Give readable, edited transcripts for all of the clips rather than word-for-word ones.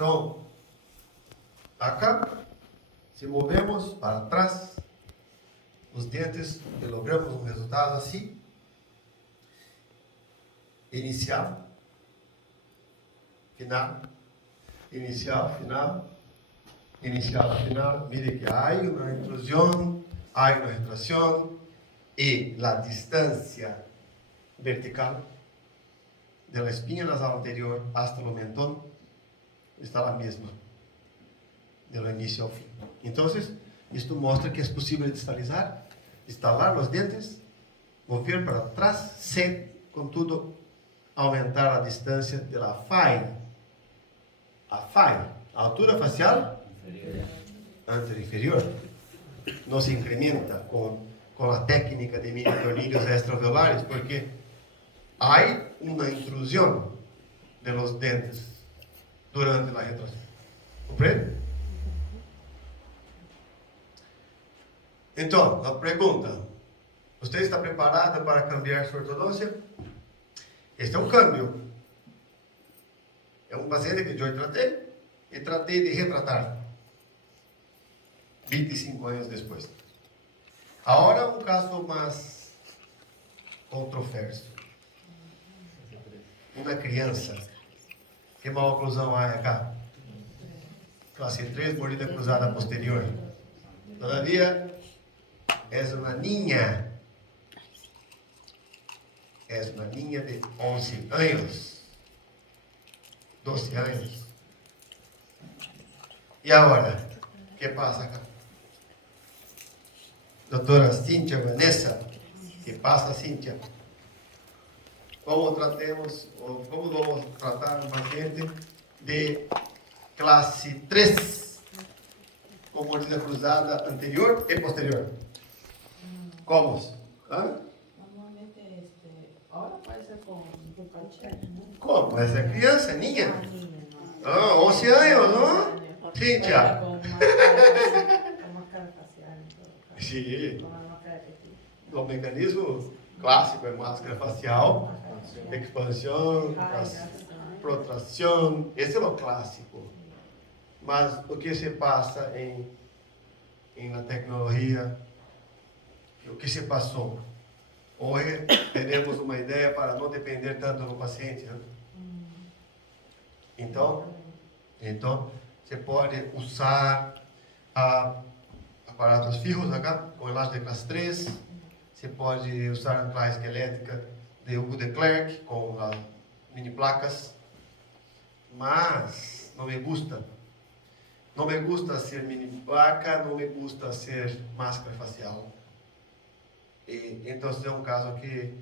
Então, acá, se movemos para trás, os dentes e logramos um resultado assim. Inicial, final, inicial, final, inicial, final. Mire que há uma intrusão, há uma retração e a distância vertical da espinha nasal anterior hasta o mentón está a mesma, do início ao fim. Então, isto mostra que é possível distalizar, instalar os dentes, mover para trás, sem, contudo, aumentar a distância da faina. A faina, a altura facial anterior-inferior, não se incrementa com a técnica de mini tornillos extraovulares, porque há uma intrusão de los dentes durante a retração. Compreende? Então, a pergunta: você está preparada para cambiar sua ortodôncia? Este é um câmbio. É um paciente que eu tratei de retratar 25 anos depois. Agora, um caso mais controverso. Uma criança. Que maloclusão há acá? Classe 3, mordida cruzada posterior. Todavia, é uma niña. É uma niña de 11 anos. 12 anos. E agora? O que passa acá? Doutora Cíntia Vanessa, que passa, Cíntia? Como vamos tratar um paciente de classe 3 com mordida cruzada anterior e posterior? Como? Normalmente, ahora puede ser con panchete, ¿no? Como? Essa é criança, niña? Niña, 11 anos, não? Cíntia? Con máscara facial y todo. Sim. Con la máscara que tiene. O mecanismo clássico é máscara facial, expansão, protração, esse é o clássico. Mas o que se passa na tecnologia, o que se passou? Hoje temos uma ideia para não depender tanto do paciente. Né? Então, você pode usar aparatos fijos acá, com elástico de classe 3. Você pode usar a classe esquelética de Hugo de Klerk, com as mini placas. Mas não me gusta. Não me gusta ser mini placa, não me gusta ser máscara facial. Então, é um caso que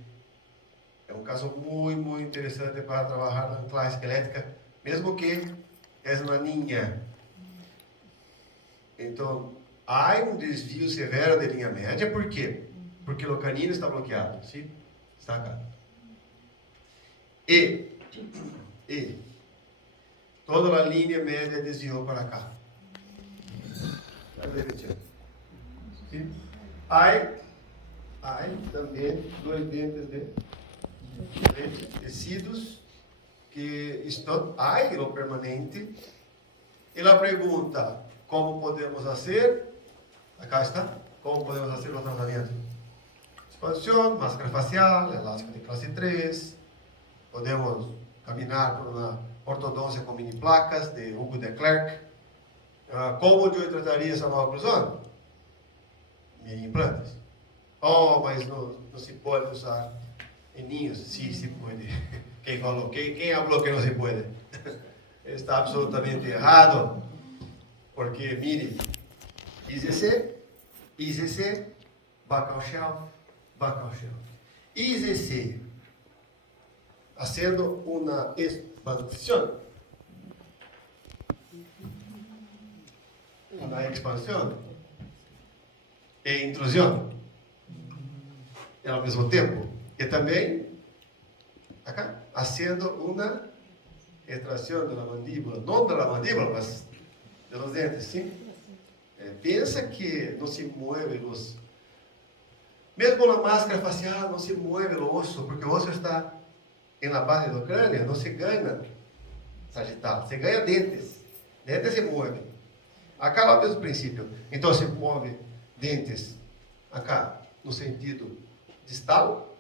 é um caso muito, muito interessante para trabalhar na classe esquelética, mesmo que é uma niña. Então, há um desvio severo de linha média. Por quê? Porque o canino está bloqueado. Sim? Está acá. E toda a linha média desviou para cá. Sim? Há também dois dentes de tecidos que estão aí no permanente. E a pergunta: como podemos fazer? Acá está. Como podemos fazer o tratamento? Expansão, máscara facial, elástico de classe 3. Podemos caminhar por uma ortodôncia com mini placas de Hugo de Klerk. Como eu trataria essa maloclusão? Mini implantes. Oh, mas não se pode usar em ninhos. Sim, se pode. Quem falou? Quem falou que não se pode? Está absolutamente errado. Porque, mire, ICC, buccal shelf. ICC, haciendo uma expansão. Uma expansão e intrusão ao mesmo tempo. E também, acá, haciendo uma retração da mandíbula, não da mandíbula, mas de los dentes, sim? Pensa que não se mueve os... Mesmo na máscara facial não se mueve o osso, porque o osso está na base do crânio, não se ganha sagital, se ganha dentes. Dentes se mueve. Acá é o mesmo princípio. Então se move dentes acá no sentido distal.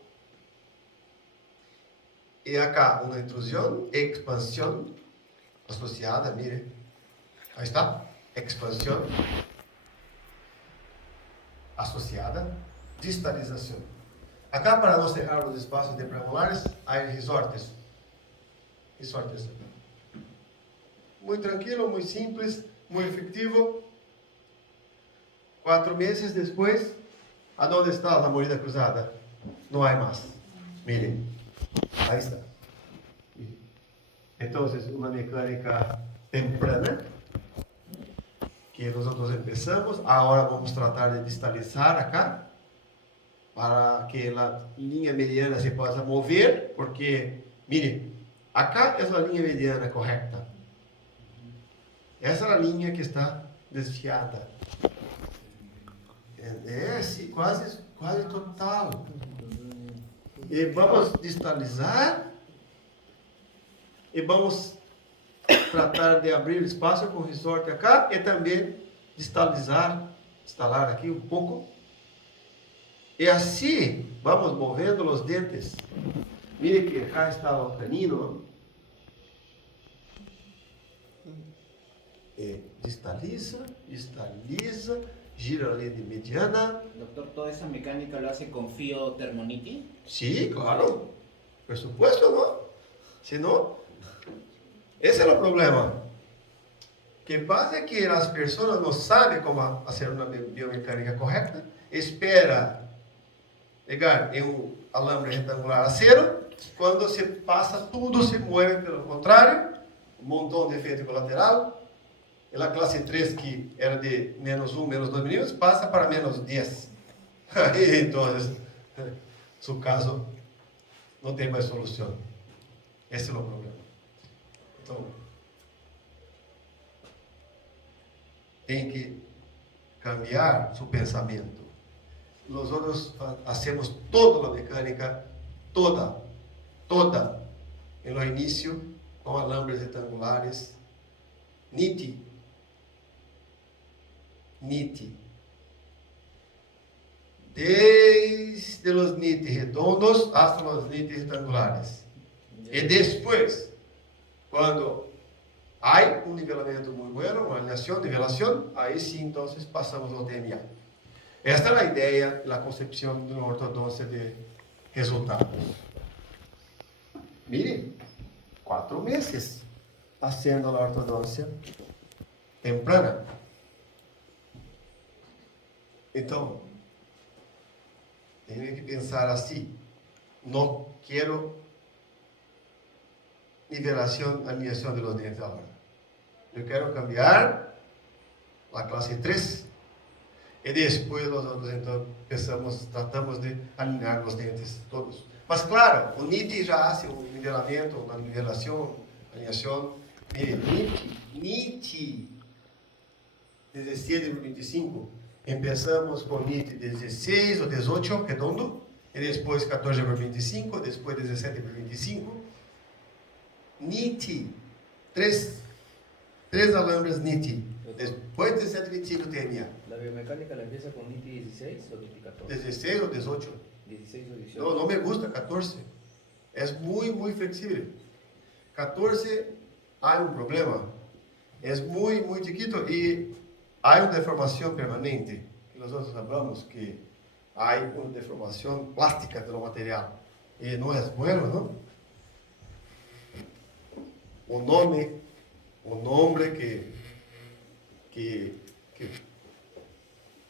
E acá uma intrusão, expansão associada, mire. Aí está. Expansão associada, distalização. Acá, para não cerrar os espaços de premolares, há resortes. Resortes. Muito tranquilo, muito simples, muito efetivo. 4 meses depois, aonde está a mordida cruzada? Não há mais. Mire, aí está. Então, uma mecânica temprana, que nós começamos. Agora vamos tratar de distalizar acá, para que a linha mediana se possa mover, porque, mire, acá é a linha mediana correta. Essa é a linha que está desviada. Sim, quase total. E vamos distalizar e vamos tratar de abrir espaço com o resorte acá e também instalar aqui um pouco. E assim vamos movendo os dentes. Mire que acá está o canino. E distaliza, gira a linha mediana. Doctor, ¿toda esa mecánica lo hace con fío Termoniti? Sí, claro. Por supuesto, ¿no? Si no, ese es el problema. Que pasa que as pessoas não sabem como fazer uma biomecânica correta, espera pegar em um alambre retangular acero, quando se passa, tudo se move pelo contrário, um montão de efeito colateral, e a classe 3, que era de -1, -2 milímetros, passa para -10. Aí, então, seu caso não tem mais solução. Esse é o problema. Então, tem que cambiar seu pensamento. Nós fazemos toda a mecânica, toda, no início, com alambres retangulares, NIT, desde os NIT redondos hasta os NIT retangulares. E depois, quando há um nivelamento muito bueno, uma alinhação, nivelação, aí sim, então, passamos ao DMA. Esta é a ideia, a concepção de uma ortodôncia de resultados. Mire, 4 meses fazendo a ortodôncia temprana. Então, tenho que pensar assim, não quero nivelação, alinhação de los dentes agora. Eu quero cambiar a classe 3 e depois nós outros, então, tratamos de alinhar os dentes todos. Mas claro, o NIT já faz um nivelamento, uma nivelação, alinhação. NIT 17 por 25, começamos com NIT 16 ou 18, redondo, e depois 14 por 25, depois 17 por 25. NIT, 3 alambres NIT, depois 17 por 25 TMA. ¿La biomecánica la empieza con NIT 16 o NIT 14? 16 ou 18. 16 o 18. Não me gusta 14. É muito flexível. 14 há um problema. É muito chiquito e há uma deformação permanente. Que nós falamos que há uma deformação plástica do material. E não é bueno, não? O nome que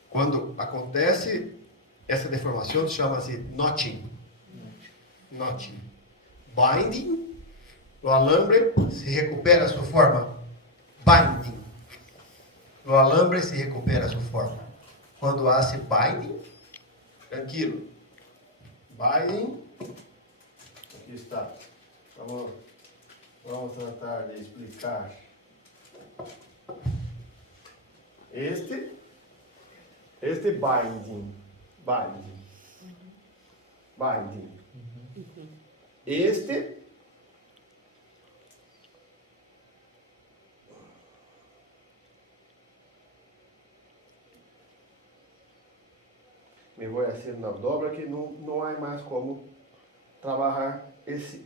quando acontece essa deformação chama-se notching. Binding, o alambre se recupera a sua forma. Binding, o alambre se recupera a sua forma. Quando hace binding, tranquilo. Binding, aqui está. Vamos tratar de explicar. Este binding. Este me vou fazer uma dobra que não há mais como trabalhar esse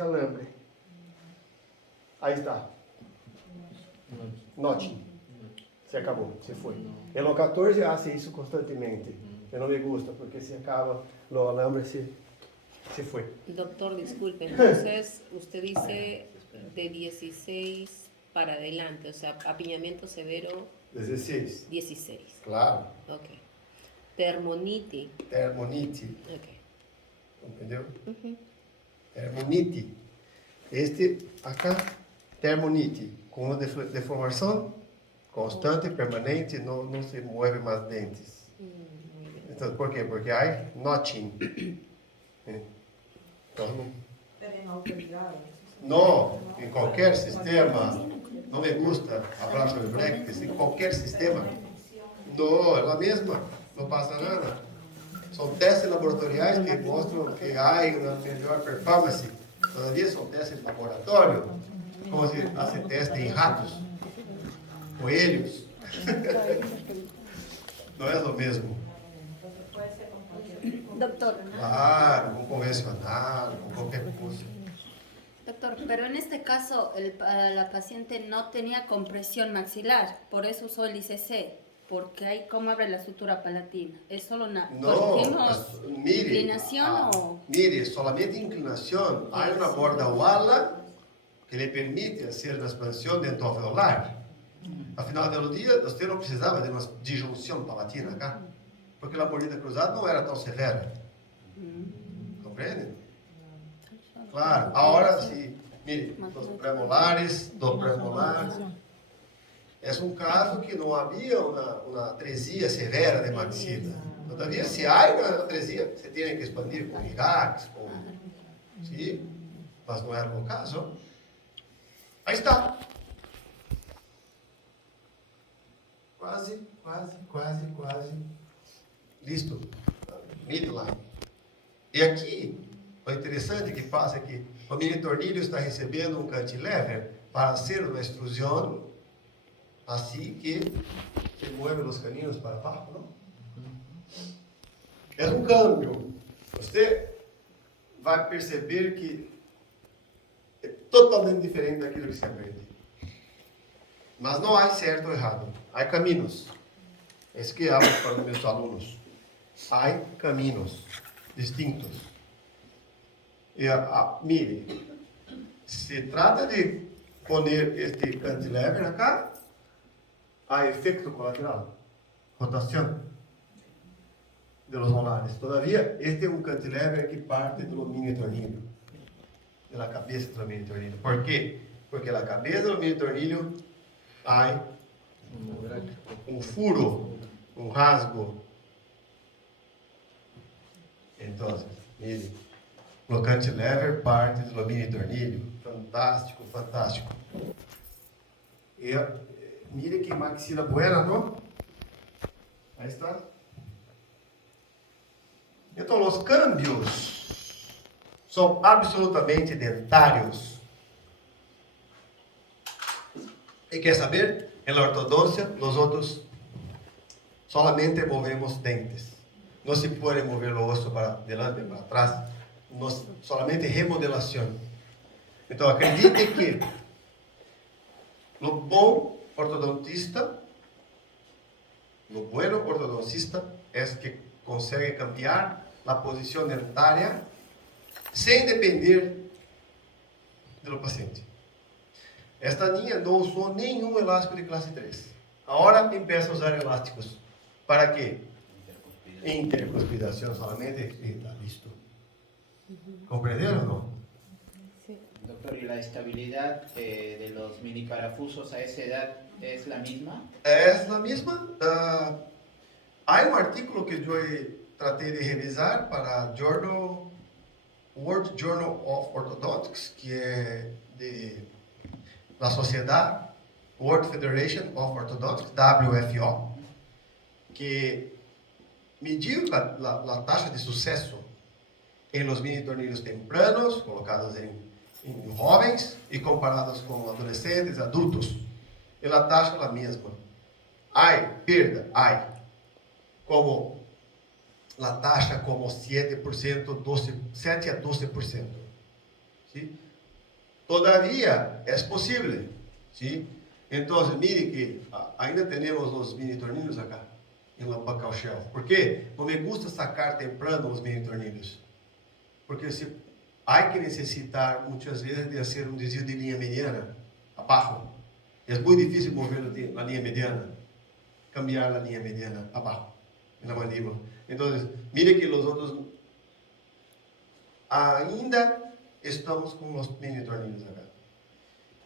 alambre. Aí está. Note. Se acabou, se foi. En lo 14 hace isso constantemente. Eu não me gusta porque se acaba, o alambre se foi. Doctor, disculpe, entonces usted dice de 16 para adelante, o sea, apiñamiento severo 16. 16. Claro. Ok. Termonite. Termonite. Ok. Entendeu? Ujú. Termonite. Este acá, termonite, com uma deformação constante, permanente, não se move mais dentes. Muy bien. Então, por quê? Porque há notching. Então, não, em qualquer sistema, não me gusta falar sobre brackets, em qualquer sistema, não, é a mesma, não passa nada. São testes laboratoriais que mostram que há uma melhor performance. Todavia são testes de laboratório, como se hace teste em ratos, coelhos. Não é o mesmo. Doctor, Claro, com convencional, com qualquer coisa. doctor, pero en este caso la paciente no tenía compresión maxilar, por eso usó el ICC, porque hay cómo abre la sutura palatina. Es solo una corregimos mire, inclinación o mire, solamente inclinação. Há uma borda ovala que lhe permite fazer a expansão dentoalveolar. Afinal do dia, você não precisava de uma disjunção palatina acá, porque a mordida cruzada não era tão severa. Compreende? Claro, agora sim. Mire, os premolares, do premolar. É um caso que não havia uma atresia severa de maxila. Todavia, se há uma atresia, você tem que expandir com IRAX, com... Sim, mas não era o caso. Aí está. Quase. Listo. Midline. E aqui, o interessante que passa é que o mini tornilho está recebendo um cantilever para ser uma extrusão, assim que se mueve os caninhos para baixo, não? É um câmbio. Você vai perceber que é totalmente diferente daquilo que você aprende. Mas não há certo ou errado. Há caminhos. É isso que eu hablo para os meus alunos. Há caminhos distintos. E, mire, se trata de poner este cantilever acá, há efeito colateral, rotação de los molares. Todavia, este é um cantilever que parte do mini tornillo, da cabeça do mini tornillo. Por quê? Porque na cabeça do mini tornillo há um furo, um rasgo. Então, mire, o cantilever parte do mini tornillo. Fantástico, fantástico. E mire que maxila buena, não? Aí está. Então, os câmbios são absolutamente dentários. E quer saber? Na ortodôncia, nós outros solamente movemos dentes. Não se pode mover o osso para delante e para trás. Nós, solamente remodelação. Então, acredite que o bom ortodontista, o bueno ortodoncista, é que consegue cambiar a posição dentária sem depender do paciente. Esta linha não usou nenhum elástico de classe 3. Agora começa a usar elásticos. Para quê? Intercuspidação solamente e está listo. ¿Comprendieron o no? Doctor, ¿y la estabilidad de los mini parafusos a esa edad es la misma? É a mesma. Há um artículo que eu tratei de revisar para World Journal of Orthodontics, que é da Sociedade World Federation of Orthodontics, WFO, que mediu a taxa de sucesso em los mini tornillos tempranos, colocados em jovens e comparados com adolescentes, adultos. E a taxa é a mesma. Há perda, há. Como la taxa como 7%, 12, 7 a 12%. ¿Sí? Todavía es posible. ¿Sí? Entonces, mire que ainda tenemos los mini tornillos acá, en la buckle shelf. ¿Por qué? No me gusta sacar temprano los mini tornillos. Porque hay que necesitar muchas veces de hacer un desvío de línea mediana abajo. Es muy difícil mover la línea mediana, cambiar la línea mediana abajo, en la mandíbula. Entonces, mire que los otros ainda estamos con los mini tornillos acá.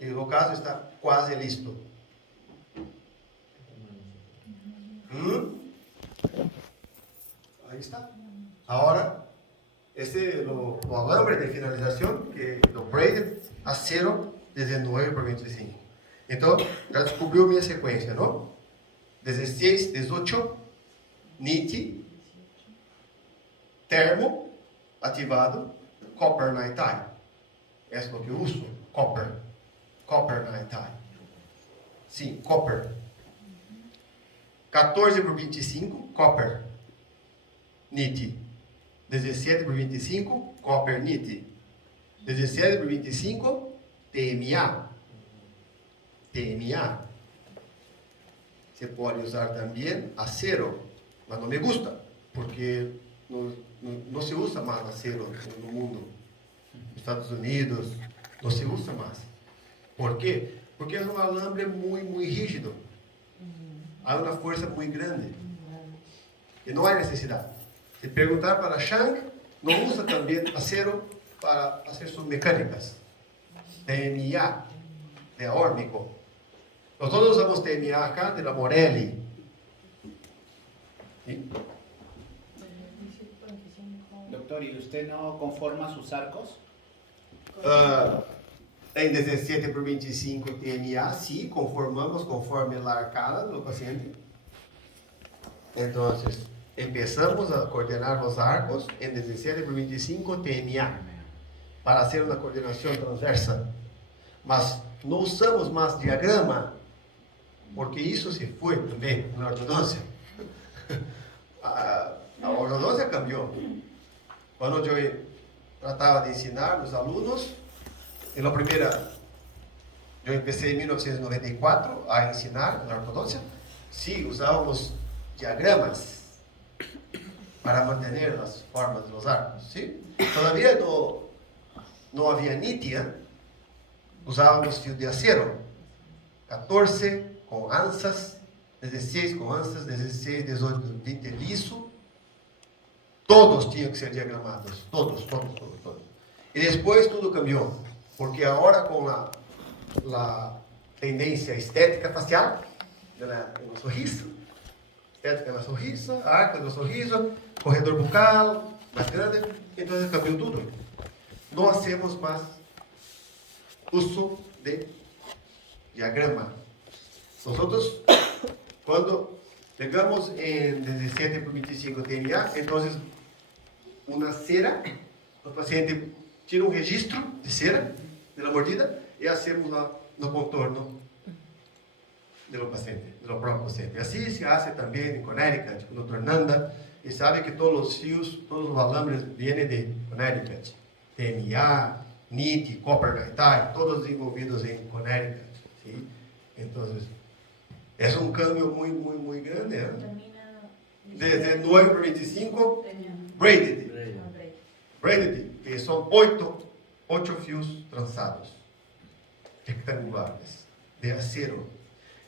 El ocaso está quase listo. Ahí está. Ahora, lo alambre de finalización, que lo braided acero desde 9 por 25. Entonces, ya descubrió mi secuencia, ¿no? 16, 18, NIT, termo, ativado, copper night tie. Es lo que uso, copper night tie. Sim, copper. 14 por 25, copper, NIT. 17 por 25, copper NIT. 17 por 25, TMA. TMA. Se pode usar também acero, mas não me gusta, porque não se usa mais acero no mundo. Nos Estados Unidos não se usa mais. Por quê? Porque é um alambre muito rígido. Há uma força muito grande. E não há necessidade. Se perguntar para Shang, não usa também acero para fazer suas mecânicas. TMA, de órmico. Nós todos usamos TMA acá, de la Morelli. ¿Sí? Doctor, ¿y usted no conforma sus arcos? Em 17 por 25 TMA, sim, conformamos conforme a arcada do paciente. Então, começamos a coordenar os arcos em 17 por 25 TMA, para fazer uma coordenação transversa. Mas não usamos mais diagrama, porque isso se foi também na ortodôncia. A ortodôncia cambiou. Quando eu tratava de ensinar os alunos, eu comecei em 1994 a ensinar na ortodôncia. Sim, usávamos diagramas para manter as formas dos arcos. ¿Sí? Todavía não havia NIT, usávamos fio de acero, 14 com anças, 16 com anças, 16, 18, 20 liso. Todos tinham que ser diagramados, todos. E depois tudo cambiou, porque agora com a tendência estética facial, do sorriso, estética do sorriso, arco do sorriso, corredor bucal mais grande, então cambiou tudo. Não hacemos mais uso de diagrama. Nosotros, quando chegamos em 17 por 25 TMA, então, uma cera, o paciente tira um registro de cera, da mordida, e hacemos no contorno do paciente, do próprio paciente. Assim se hace também em Connecticut, com o Dr. Nanda, e sabe que todos os fios, todos os alambres vêm de Connecticut. TMA, NIT, copper night tie, todos desenvolvidos em Connecticut. ¿Sí? Entonces, es un cambio muy grande. ¿Eh? Desde 9 por 25, braided, que son 8 fios trançados, rectangulares, de acero.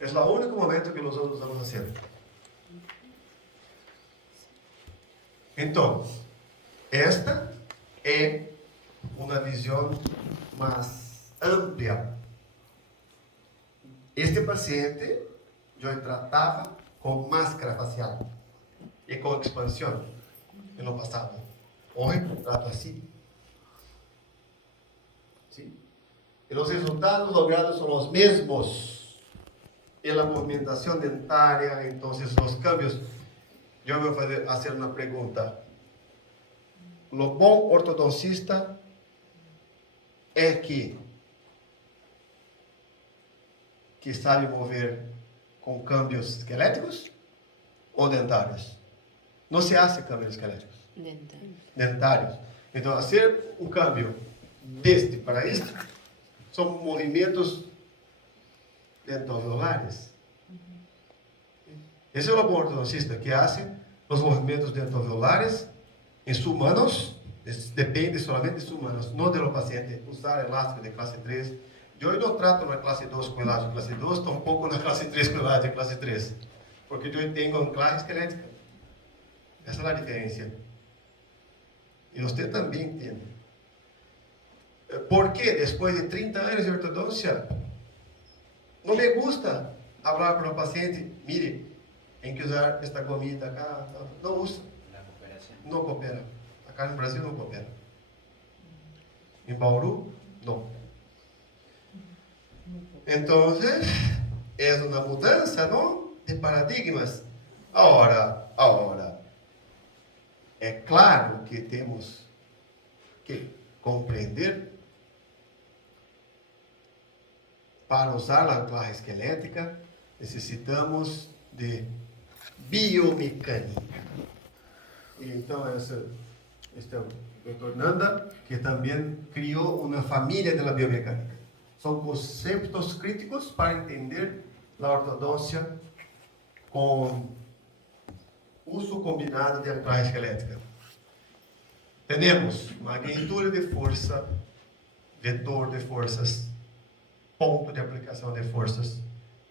Es el único momento que nosotros usamos acero. Entonces, esta es una visión más amplia. Este paciente yo trataba con máscara facial y con expansión en lo pasado. Hoy trato así. ¿Sí? Y los resultados logrados son los mismos. En la movimentación dentaria, entonces los cambios. Yo voy a hacer una pregunta. Lo bom ortodoncista es que sabe mover com cambios esqueléticos ou dentários? no se hace cambios esqueléticos, Dental. dentarios. Entonces, hacer un cambio de este para este son movimientos dentovelares. Ese es el ortodoncista que hace los movimientos dentovelares en sus manos, depende solamente de sus manos, no de los pacientes, usar elástico de clase 3. Yo no trato na clase 2 com elástico de clase 2, tampouco na clase 3 com elástico de clase 3, porque eu tenho anclaje esquelética. Essa é a diferença. E você também entende. Porque depois de 30 anos de ortodôncia, não me gusta falar para o paciente, mire, tem que usar esta gomita acá, não usa, La cooperación. não coopera. Acá no Brasil não coopera. Em Bauru, não. Então, é uma mudança, não? De paradigmas. Agora, é claro que temos que compreender para usar a anclaje esquelética, necessitamos de biomecânica. Então, este é o Dr. Nanda, que também criou uma família da biomecânica. São conceitos críticos para entender a ortodôncia com uso combinado de anclaje esquelética. Temos magnitude de força, vetor de forças, ponto de aplicação de forças,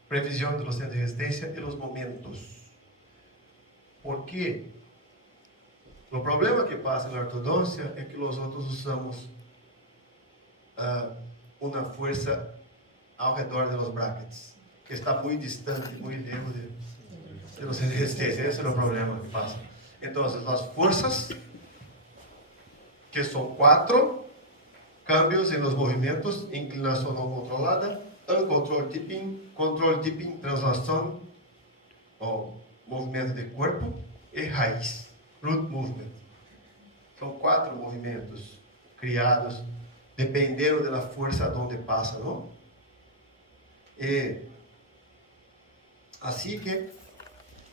previsão do centro de resistência e os momentos. Por quê? O problema que passa na ortodôncia é que nós outros usamos uma força ao redor dos brackets, que está muito distante, muito lejos do centro de resistência. Esse é o problema que passa. Então, as forças, que são 4, cambios em los movimentos, inclinação não controlada, control tipping, translação, ou movimento de corpo e raiz, root movement. São 4 movimentos criados dependendo da força onde passa, não? E assim que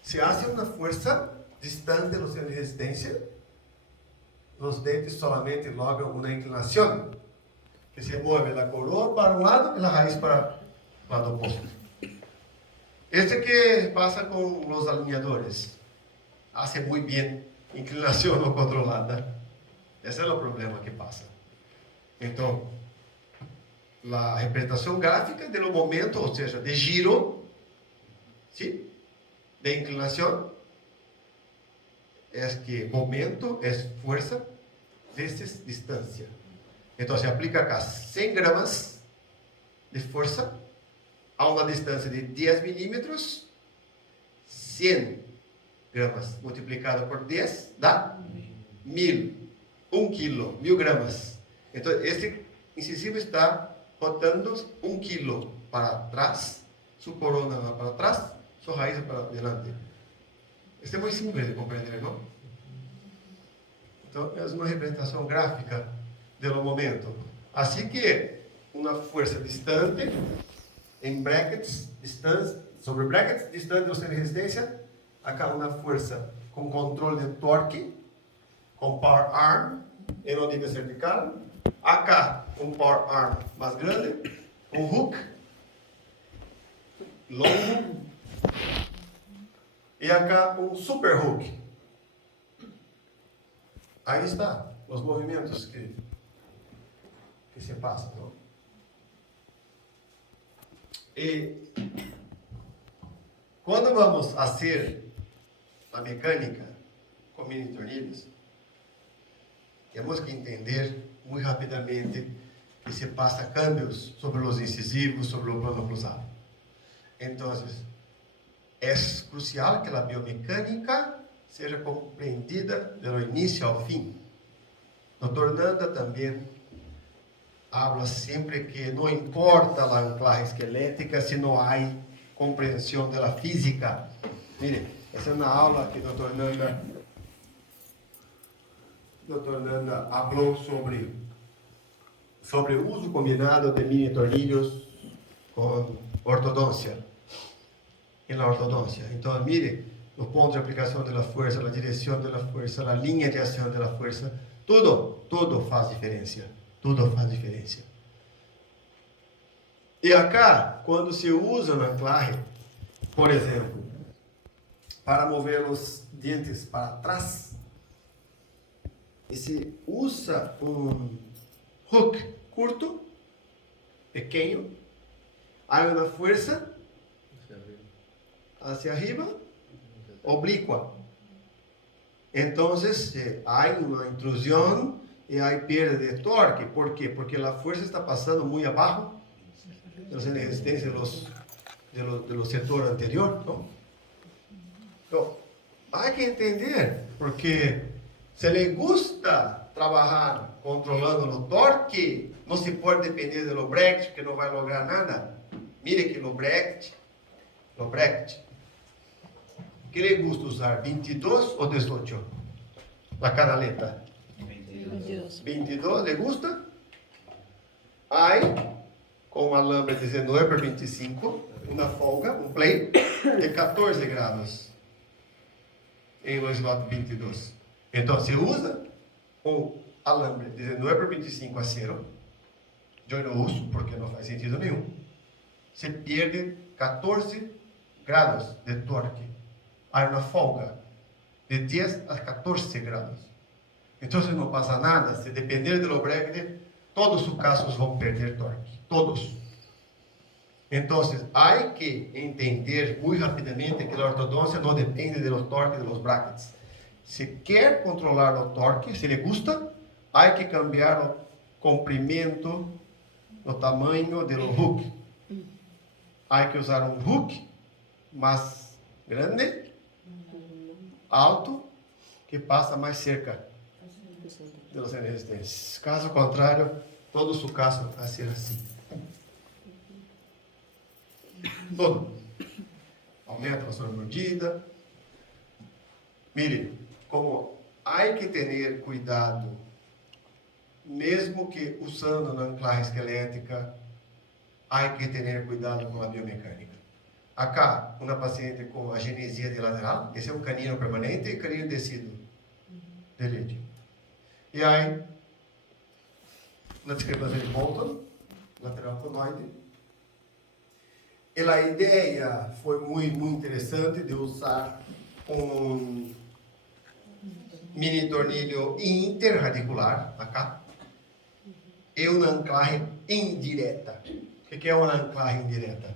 se hace uma força distante do centro de resistência, os dentes solamente logran uma inclinação, que se move a coroa para um lado e a raiz para o lado oposto. Este que passa com os alinhadores, hace muito bem inclinação não controlada. Esse é o problema que passa. Então, a representação gráfica do momento, ou seja, de giro, ¿sí? De inclinação, é que momento é força vezes distância. Então, se aplica acá 100 gramas de força a uma distância de 10 milímetros, 100 gramas multiplicado por 10 dá 1000, 1 quilo, 1000 gramas. Então, este incisivo está rotando 1 quilo para trás, sua corona vai para trás, sua raiz para delante. Isso é muito simples de compreender, não? Então, é uma representação gráfica do momento. Assim que uma força distante, em brackets, distante, sobre brackets, distante do centro de resistência, acá uma força com controle de torque, com power arm, em uma nível vertical. Acá, um power arm mais grande, um hook longo, e acá um super hook. Aí está os movimentos que se passam, não? E quando vamos fazer a mecânica com mini tornilhos, temos que entender muito rapidamente que se passa câmbios sobre os incisivos, sobre o plano cruzado. Então, é crucial que a biomecânica seja compreendida do início ao fim. Dr. Nanda também habla sempre que não importa a anclaje esquelética se não há compreensão da física. Mire, essa é uma aula que Dr. Nanda falou sobre o uso combinado de mini tornilhos com ortodôncia. E na ortodôncia. Então, mire, los puntos de aplicación de la fuerza, la dirección de la fuerza, la línea de acción de la fuerza, todo faz diferencia, tudo faz diferencia. E acá, quando se usa o anclaje, por exemplo, para mover os dentes para trás, e se usa um hook curto, pequeno, há uma força hacia arriba, oblíqua. Então, há uma intrusão e há perda de torque. ¿Por quê? Porque a força está passando muito abaixo da resistência do setor anterior. Não? Então, há que entender, porque se lhe gusta trabalhar controlando o torque, não se pode depender do Lobrecht, que não vai lograr nada. Mire que Lobrecht, que lhe gusta usar, 22 ou 18? La canaleta. 22, ¿le gusta? Hay, com alambre 19 por 25, uma folga, um play, de 14 grados em um slot 22. Então, se usa um alambre 19 por 25 a cero, eu não uso porque não faz sentido nenhum. Se perde 14 grados de torque. Há uma folga de 10 a 14 grados. Então, não passa nada. Se depender do Lobrecht, todos os casos vão perder torque. Todos. Então, há que entender muito rapidamente que a ortodôncia não depende do torque dos brackets. Se quer controlar o torque, se lhe gusta, há que cambiar o comprimento, o tamanho do hook. Há que usar um hook mais grande, alto, que passa mais cerca das resistências. Caso contrário, todo o caso vai ser assim. Todo. Aumenta a sua mordida. Mire, como há que ter cuidado, mesmo que usando a anclaje esquelética, há que ter cuidado com a biomecânica. Acá, uma paciente com agenesia de lateral, esse é um canino permanente e canino descido de leite. E aí, na discrepância de Bolton, lateral conoide. E a ideia foi muito interessante de usar um mini tornilho interradicular, acá, e uma anclaje indireta. O que é uma anclaje indireta?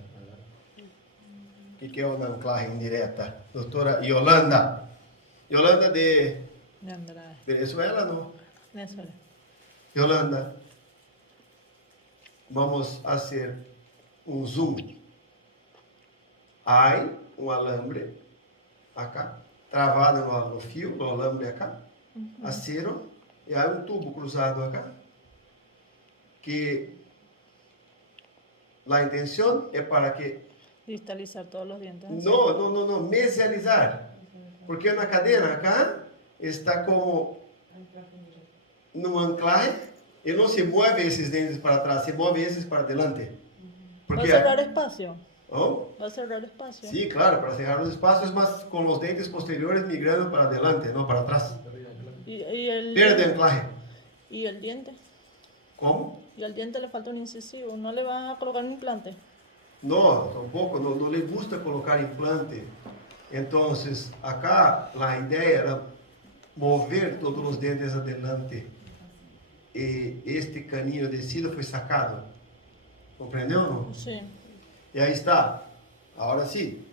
O que é uma anclaje indireta? Doutora Yolanda. Yolanda de Venezuela, não? Venezuela. Yolanda, vamos fazer um zoom. Há um alambre acá, travado no fio, no alambre acá, acero, e há um tubo cruzado acá, que a intenção é para que Cristalizar todos los dientes. não, mesializar, porque na cadena acá está como no anclaje e não se move esses dentes para trás, se move esses para adelante. ¿Va a cerrar espacio? ¿Oh? ¿Va a cerrar espacio? Sí, claro, para cerrar los espacios, más con los dentes posteriores migrando para adelante, no para atrás. ¿Y el, Pierde anclaje. ¿Y el diente? ¿Cómo? ¿Y al diente le falta un incisivo? ¿No le van a colocar un implante? No, tampoco, no le gusta colocar implante. Entonces, acá la idea era mover todos los dentes adelante. Y este canino descido fue sacado. ¿Comprendeu o no? Sí. Y ahí está. Ahora sí.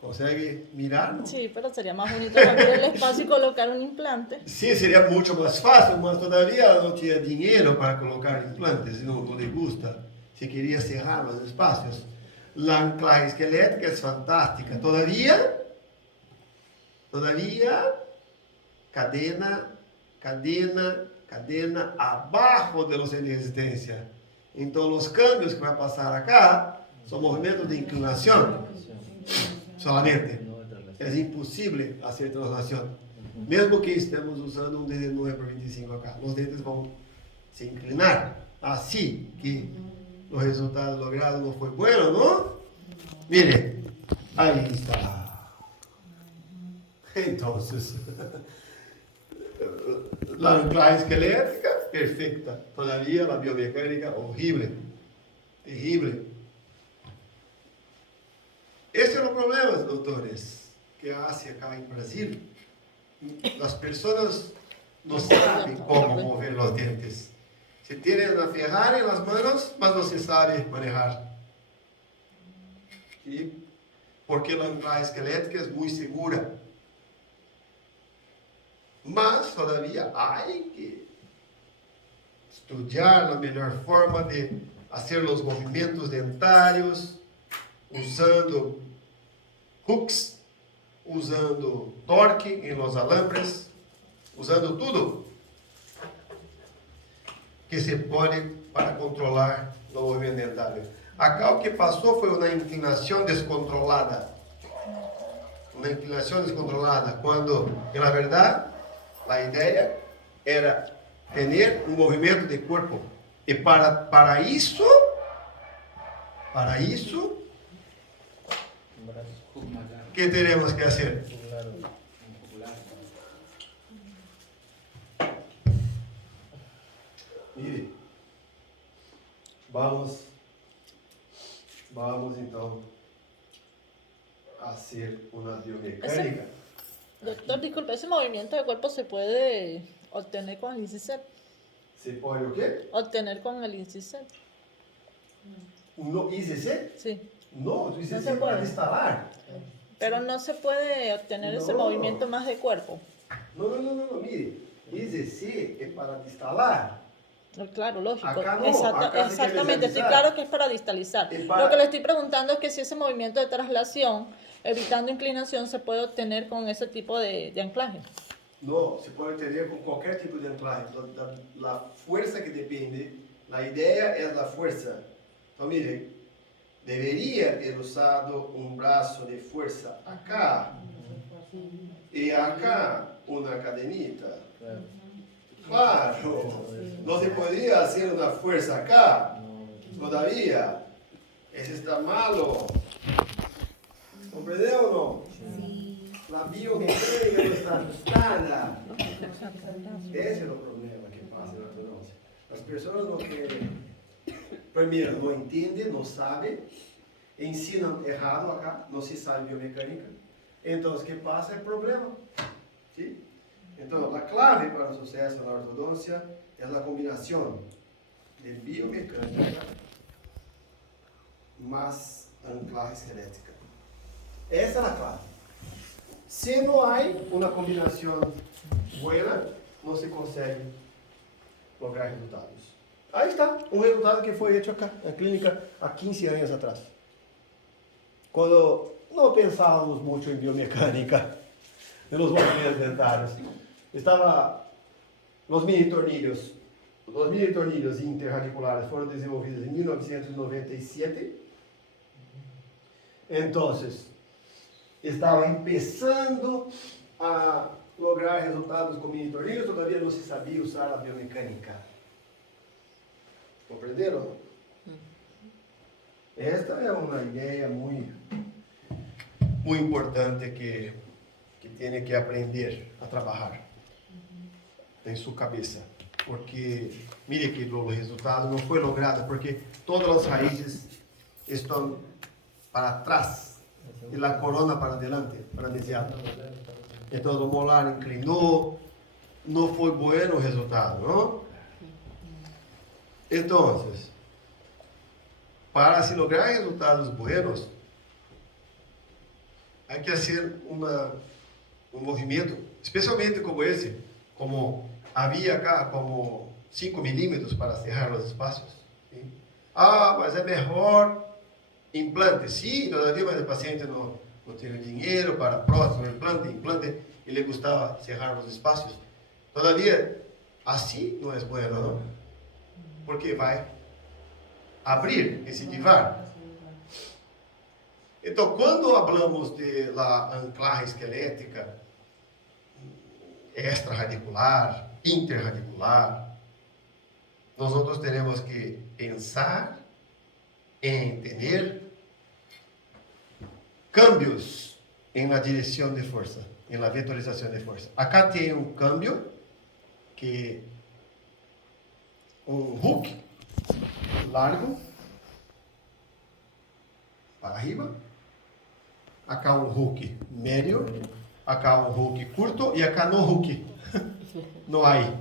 ¿Consegue mirar? ¿No? Sí, pero sería más bonito abrir el espacio y colocar un implante. Sí, sería mucho más fácil, mas todavía no tenía dinero para colocar implantes, no le gusta. Se quería cerrar los espacios. La anclaje esquelética es fantástica. Todavía, cadena abajo de los ejes de resistencia. Entonces los cambios que va a pasar acá son movimientos de inclinación solamente. É impossível fazer translação. Mesmo que estamos usando um 19 por 25 acá, os dentes vão se inclinar. Assim que o resultado logrado não foi bueno, não? Mire, aí está. Entonces, la anclaje esquelética, perfecta. Todavía la biomecánica, horrible, terrible. Esse é o problema, doutores, que hace acá em Brasil. As pessoas não sabem como mover os dentes. Se têm a Ferrari nas mãos, mas não se sabe manejar. ¿Sí? Porque a anclaje esquelética é muito segura. Mas todavía hay que estudiar la melhor forma de hacer los movimientos dentarios, usando hooks, usando torque en los alambres, usando tudo que se pode para controlar o movimento dentário. Acá o que passou foi uma inclinação descontrolada. Uma inclinação descontrolada, quando, na verdade, a ideia era ter um movimento de corpo. E para isso, Un brazo. que teremos que fazer? Claro. Mire, vamos então a hacer uma biomecânica. Doctor, disculpe, ese movimiento de cuerpo se puede obtener con el INSICEP. Se pode o quê? Obtener con el INSICEP. No ICC? Sí. No, tu ICC No se é para puede. instalar. Pero no se puede obtener ese No. movimiento más de cuerpo. Não, mire, ICC é para instalar. No, claro, lógico. Acá no, acá se quiere Exactamente, estoy realizar. claro que es para distalizar. Es para- Lo que le estoy preguntando es que si ese movimiento de traslación, evitando inclinación, se puede obtener con ese tipo de anclaje. No, se pode ter com qualquer tipo de anclaje. A força que depende, a ideia é a força. Então, mire, deveria ter usado um braço de força acá e acá uma cadenita. Claro. Claro, não se podia fazer uma força acá, todavia. Esse está malo. Compreendeu ou não? A biomecânica não está ajustada. Esse é o problema que passa na ortodôncia. As pessoas não querem, primeiro, não entendem, não sabem, ensinam errado acá, não se sabe biomecânica. Então, o que passa é problema. ¿Sí? Então, a clave para o sucesso na ortodôncia é a combinação de biomecânica mais anclaje esquelética. Essa é a clave. Se não há uma combinação boa, não se consegue lograr resultados. Aí está, um resultado que foi feito acá, na clínica, há 15 anos atrás. Quando não pensávamos muito em biomecânica, nos movimentos dentários. Estava os mini tornilhos interradiculares foram desenvolvidos em 1997. Então, estava começando a lograr resultados com mini tornilhos, todavia não se sabia usar a biomecânica. Compreenderam? Esta é uma ideia muito importante que tem que aprender a trabalhar em sua cabeça. Porque, mire que o resultado não foi logrado, porque todas as raízes estão para trás e a corona para adelante, para desviado. Então, o molar inclinou, não foi bueno o resultado, não? Então, para se lograr resultados buenos, há que fazer um movimento, especialmente como esse, como havia cá, como 5 milímetros para cerrar os espaços. Sim? Ah, mas é melhor implante. Sim, todavia, mas o paciente não tinha dinheiro para próximo implante, ele gostava de cerrar os espaços. Todavia, assim não é bueno, não? Porque vai abrir, incentivar. Então, quando falamos de la anclaje esquelética, extraradicular, interradicular, nós teremos que pensar em ter cambios em na direção de força. em la vetorização de força. Acá tem um câmbio, que um hook largo para arriba, acá um hook médio, acá um hook curto e acá no hook, no aí.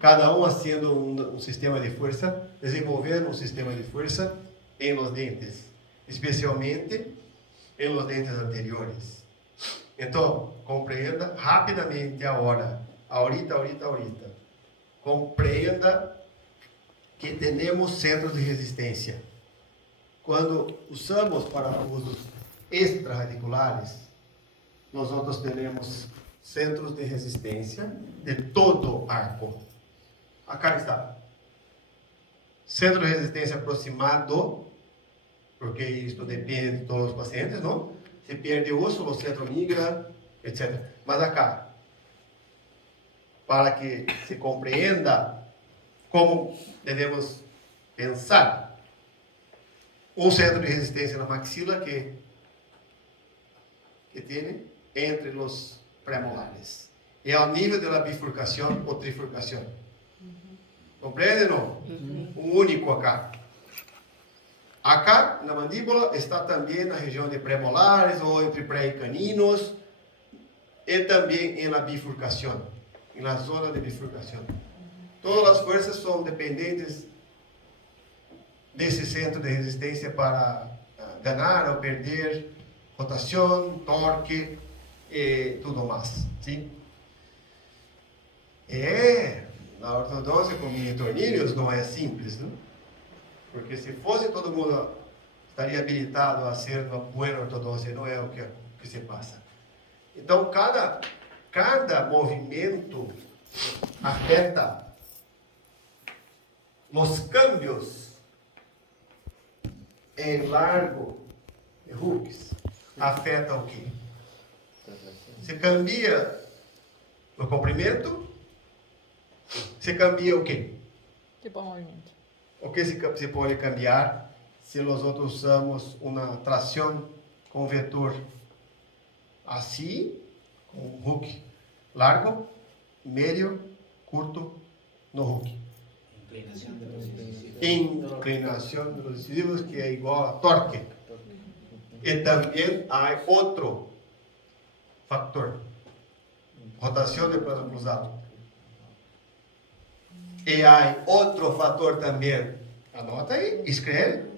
Cada um haciendo um sistema de força, desenvolvendo um sistema de força em los dentes, especialmente em los dentes anteriores. Então, compreenda rapidamente agora, ahorita. Compreenda que temos centros de resistência. Quando usamos parafusos extraradiculares, nós temos centros de resistência de todo arco. Acá está. Centro de resistência aproximado, porque isto depende de todos os pacientes, não? Se perde o osso, o centro migra, etc. Mas acá, para que se compreenda como devemos pensar, um centro de resistência na maxila que tem entre os premolares. E ao nível da bifurcação ou trifurcação. Compreende, não? Um único acá. Acá, na mandíbula, está também na região de premolares ou entre pré e caninos, e também na bifurcação, na zona de bifurcação. Todas as forças são dependentes desse centro de resistência para ganhar ou perder rotação, torque e tudo mais. Sim? Na ortodôncia com mini tornilhos não é simples, não? Porque se fosse todo mundo estaria habilitado a ser uma boa ortodôncia, não é o que se passa. Então, cada movimento afeta os câmbios em largo de hooks. Afeta o quê? Se cambia o comprimento, se cambia o quê? Tipo de movimento. O que se pode cambiar se nós usamos uma tração com vetor assim, com um hook largo, médio, curto no hook. Inclinação de los incisivos. Inclinação dos incisivos, que é igual a torque. E também há outro fator, rotação de plano cruzado. E há outro fator também, anota aí, escreve,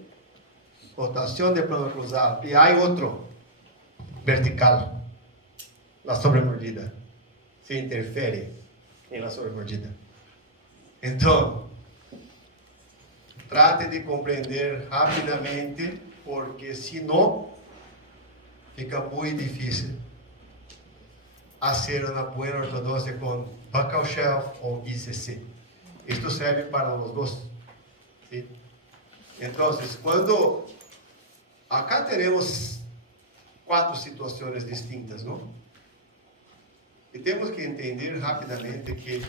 rotação de plano cruzado. E há outro, vertical, na sobremordida. Se interfere na sobremordida. Então, trate de compreender rapidamente, porque senão fica muito difícil fazer uma boa ortodôncia com buccal shelf ou ICC. Isto serve para os dois. ¿Sí? Então, quando acá teremos 4 situações distintas, não? E temos que entender rapidamente que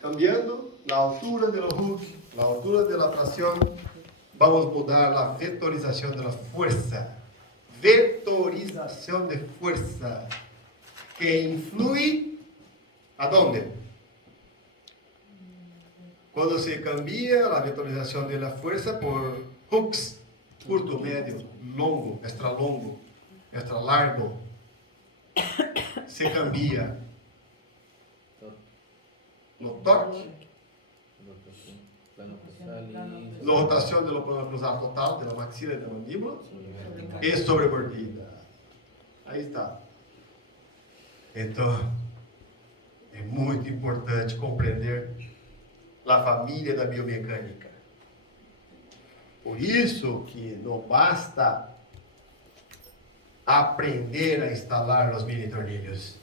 cambiando a altura do hook, a altura da tração, vamos mudar a vetorização da força. Vetorização de força que influi aonde? Quando se cambia a vetorização da força por hooks, curto, médio, longo, extra largo, se cambia no torque, na rotação do plano cruzado total, da maxila e da mandíbula, e sobremordida. Aí está. Então, é muito importante compreender a família da biomecânica. Por isso que não basta aprender a instalar os mini tornillos.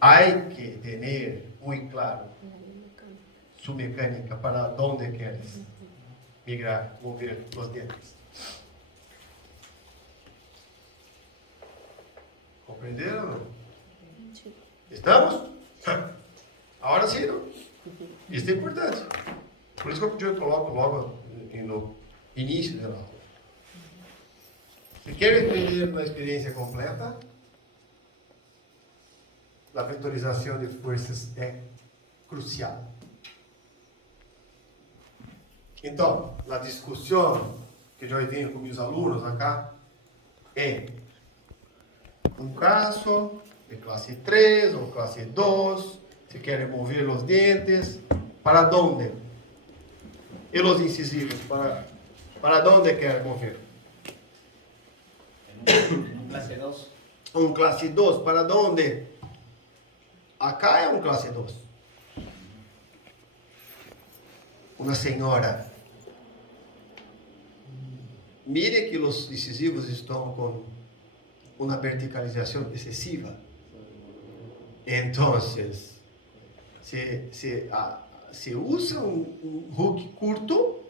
Há que ter muito claro sua mecânica para onde queres migrar, mover os dentes. Compreenderam ou não? Estamos? Agora sim, não? Isso é importante. Por isso que eu coloco logo no início da aula. Si quieres tener una experiencia completa, la vectorización de fuerzas es crucial. Então, a discussão que eu tenho com meus alunos acá é um caso de classe 3 ou classe 2, se querem mover os dentes, para onde? E os incisivos, para onde querem mover? En un clase 2. Um classe 2, para onde? Acá é um classe 2. Uma senhora. Mire que os incisivos estão com uma verticalização excessiva. Então, se usa um hook curto,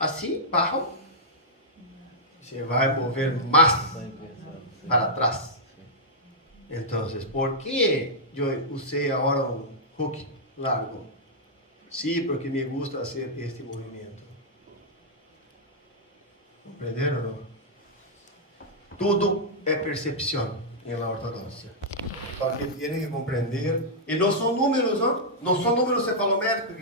assim, baixo, você vai mover mais para trás. Então, por que eu usei agora um hook largo? Sim, porque me gusta fazer este movimento. Compreenderam ou não? Tudo é percepção na ortodoxia. Só que tem que compreender. E não são números, não? Não são números cefalométricos